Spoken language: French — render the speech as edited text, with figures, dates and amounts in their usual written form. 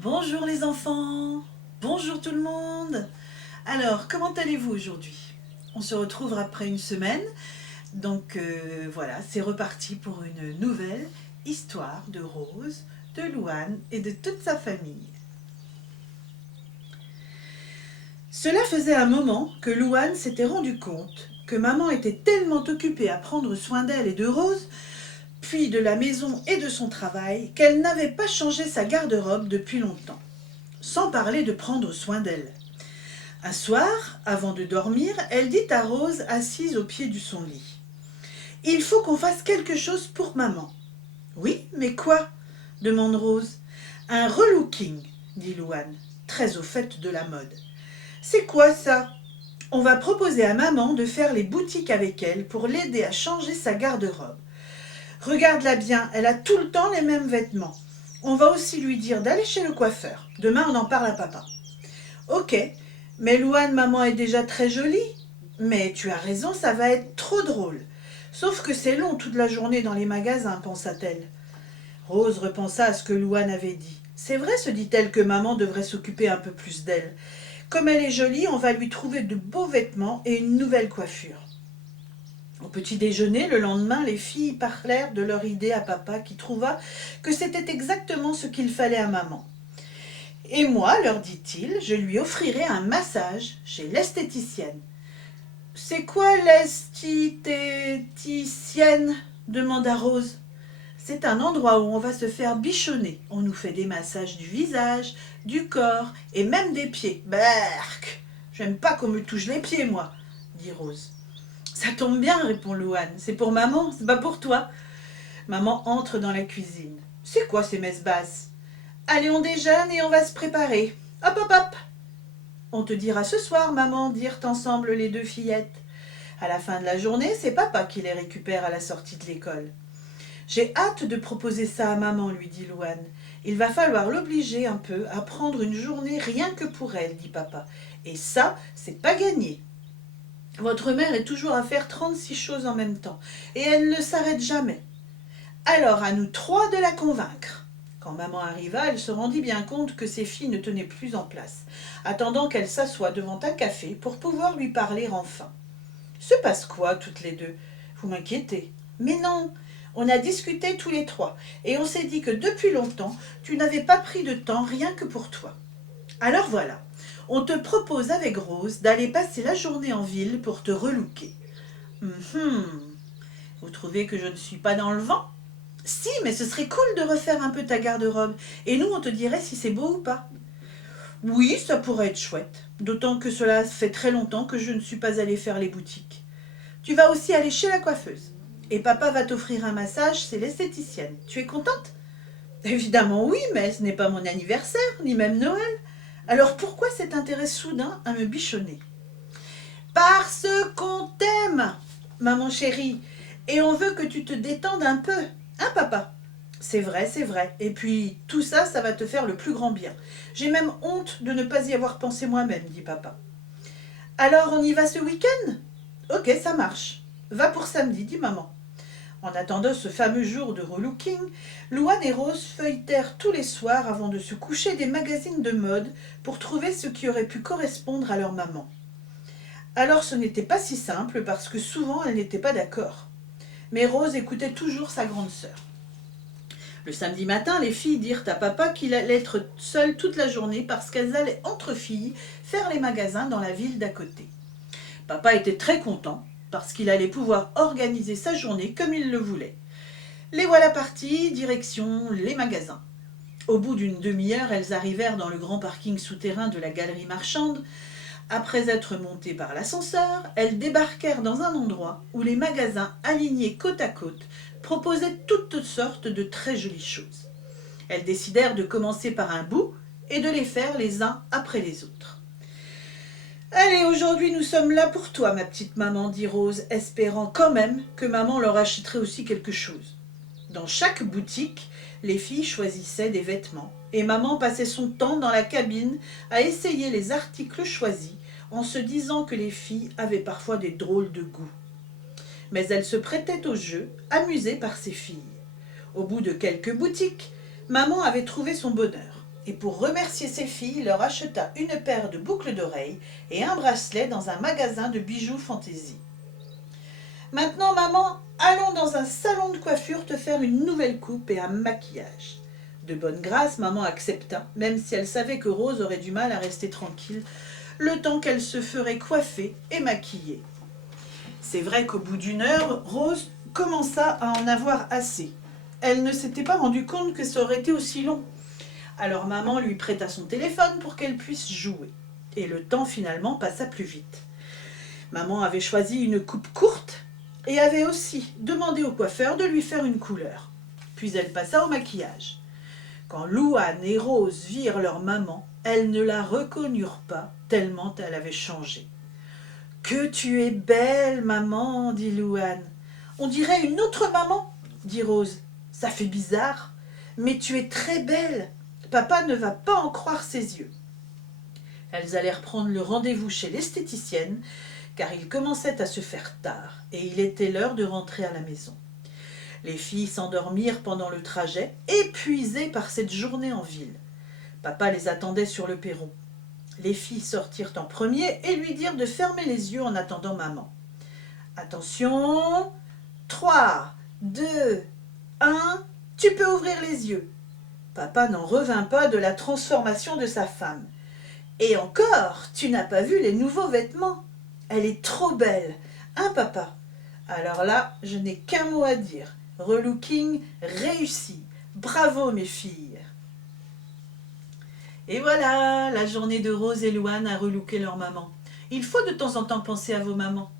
Bonjour les enfants, bonjour tout le monde. Alors, comment allez-vous aujourd'hui? On se retrouve après une semaine, donc voilà, c'est reparti pour une nouvelle histoire de Rose, de Louane et de toute sa famille. Cela faisait un moment que Louane s'était rendu compte que maman était tellement occupée à prendre soin d'elle et de Rose, puis de la maison et de son travail, qu'elle n'avait pas changé sa garde-robe depuis longtemps, sans parler de prendre soin d'elle. Un soir, avant de dormir, elle dit à Rose, assise au pied de son lit: Il faut qu'on fasse quelque chose pour maman. Oui, mais quoi demande Rose. Un relooking, dit Louane, très au fait de la mode. C'est quoi ça? On va proposer à maman de faire les boutiques avec elle pour l'aider à changer sa garde-robe. Regarde-la bien, elle a tout le temps les mêmes vêtements. On va aussi lui dire d'aller chez le coiffeur. Demain, on en parle à papa. Ok, mais Louane, maman est déjà très jolie. Mais tu as raison, ça va être trop drôle. Sauf que c'est long toute la journée dans les magasins, pensa-t-elle. Rose repensa à ce que Louane avait dit. C'est vrai, se dit-elle, que maman devrait s'occuper un peu plus d'elle. Comme elle est jolie, on va lui trouver de beaux vêtements et une nouvelle coiffure. Au petit déjeuner, le lendemain, les filles parlèrent de leur idée à papa qui trouva que c'était exactement ce qu'il fallait à maman. Et moi, leur dit-il, je lui offrirai un massage chez l'esthéticienne. C'est quoi l'esthéticienne demanda Rose. C'est un endroit où on va se faire bichonner. On nous fait des massages du visage, du corps et même des pieds. Berk! J'aime pas qu'on me touche les pieds, moi, dit Rose. Ça tombe bien, répond Louane. C'est pour maman, c'est pas pour toi. Maman entre dans la cuisine. C'est quoi ces messes basses? Allez, on déjeune et on va se préparer. Hop, hop, hop! On te dira ce soir, maman, dirent ensemble les deux fillettes. À la fin de la journée, c'est papa qui les récupère à la sortie de l'école. J'ai hâte de proposer ça à maman, lui dit Louane. Il va falloir l'obliger un peu à prendre une journée rien que pour elle, dit papa. Et ça, c'est pas gagné. Votre mère est toujours à faire 36 choses en même temps, et elle ne s'arrête jamais. Alors à nous trois de la convaincre. Quand maman arriva, elle se rendit bien compte que ses filles ne tenaient plus en place, attendant qu'elle s'assoie devant un café pour pouvoir lui parler enfin. Se passe quoi, toutes les deux? Vous m'inquiétez. Mais non, on a discuté tous les trois, et on s'est dit que depuis longtemps, tu n'avais pas pris de temps rien que pour toi. Alors voilà, on te propose avec Rose d'aller passer la journée en ville pour te relooker. Vous trouvez que je ne suis pas dans le vent? Si, mais ce serait cool de refaire un peu ta garde-robe, et nous on te dirait si c'est beau ou pas. Oui, ça pourrait être chouette, d'autant que cela fait très longtemps que je ne suis pas allée faire les boutiques. Tu vas aussi aller chez la coiffeuse. Et papa va t'offrir un massage, c'est l'esthéticienne. Tu es contente? Évidemment oui, mais ce n'est pas mon anniversaire, ni même Noël. Alors pourquoi cet intérêt soudain à me bichonner? Parce qu'on t'aime, maman chérie, et on veut que tu te détendes un peu. Hein, papa? C'est vrai, c'est vrai. Et puis, tout ça, ça va te faire le plus grand bien. J'ai même honte de ne pas y avoir pensé moi-même, dit papa. Alors, on y va ce week-end? Ok, ça marche. Va pour samedi, dit maman. En attendant ce fameux jour de relooking, Louane et Rose feuilletèrent tous les soirs avant de se coucher des magazines de mode pour trouver ce qui aurait pu correspondre à leur maman. Alors ce n'était pas si simple parce que souvent elle n'était pas d'accord. Mais Rose écoutait toujours sa grande sœur. Le samedi matin, les filles dirent à papa qu'il allait être seul toute la journée parce qu'elles allaient entre filles faire les magasins dans la ville d'à côté. Papa était très content parce qu'il allait pouvoir organiser sa journée comme il le voulait. Les voilà parties, direction les magasins. Au bout d'une demi-heure, elles arrivèrent dans le grand parking souterrain de la galerie marchande. Après être montées par l'ascenseur, elles débarquèrent dans un endroit où les magasins alignés côte à côte proposaient toutes sortes de très jolies choses. Elles décidèrent de commencer par un bout et de les faire les uns après les autres. Allez, aujourd'hui nous sommes là pour toi, ma petite maman, dit Rose, espérant quand même que maman leur achèterait aussi quelque chose. Dans chaque boutique, les filles choisissaient des vêtements et maman passait son temps dans la cabine à essayer les articles choisis en se disant que les filles avaient parfois des drôles de goût. Mais elle se prêtait au jeu, amusée par ses filles. Au bout de quelques boutiques, maman avait trouvé son bonheur et pour remercier ses filles, leur acheta une paire de boucles d'oreilles et un bracelet dans un magasin de bijoux fantaisie. Maintenant, maman, allons dans un salon de coiffure te faire une nouvelle coupe et un maquillage. De bonne grâce, maman accepta, même si elle savait que Rose aurait du mal à rester tranquille, le temps qu'elle se ferait coiffer et maquiller. C'est vrai qu'au bout d'une heure, Rose commença à en avoir assez. Elle ne s'était pas rendue compte que ça aurait été aussi long. Alors maman lui prêta son téléphone pour qu'elle puisse jouer. Et le temps finalement passa plus vite. Maman avait choisi une coupe courte et avait aussi demandé au coiffeur de lui faire une couleur. Puis elle passa au maquillage. Quand Louane et Rose virent leur maman, elles ne la reconnurent pas, tellement elle avait changé. « Que tu es belle, maman, dit Louane. « On dirait une autre maman, dit Rose. « Ça fait bizarre, mais tu es très belle. Papa ne va pas en croire ses yeux. » Elles allèrent prendre le rendez-vous chez l'esthéticienne, car il commençait à se faire tard, et il était l'heure de rentrer à la maison. Les filles s'endormirent pendant le trajet, épuisées par cette journée en ville. Papa les attendait sur le perron. Les filles sortirent en premier et lui dirent de fermer les yeux en attendant maman. « Attention, 3, 2, 1, tu peux ouvrir les yeux. » Papa n'en revint pas de la transformation de sa femme. « Et encore, tu n'as pas vu les nouveaux vêtements. Elle est trop belle, hein papa ?» Alors là, je n'ai qu'un mot à dire. Relooking réussi. Bravo mes filles. Et voilà, la journée de Rose et Louane a relooké leur maman. Il faut de temps en temps penser à vos mamans.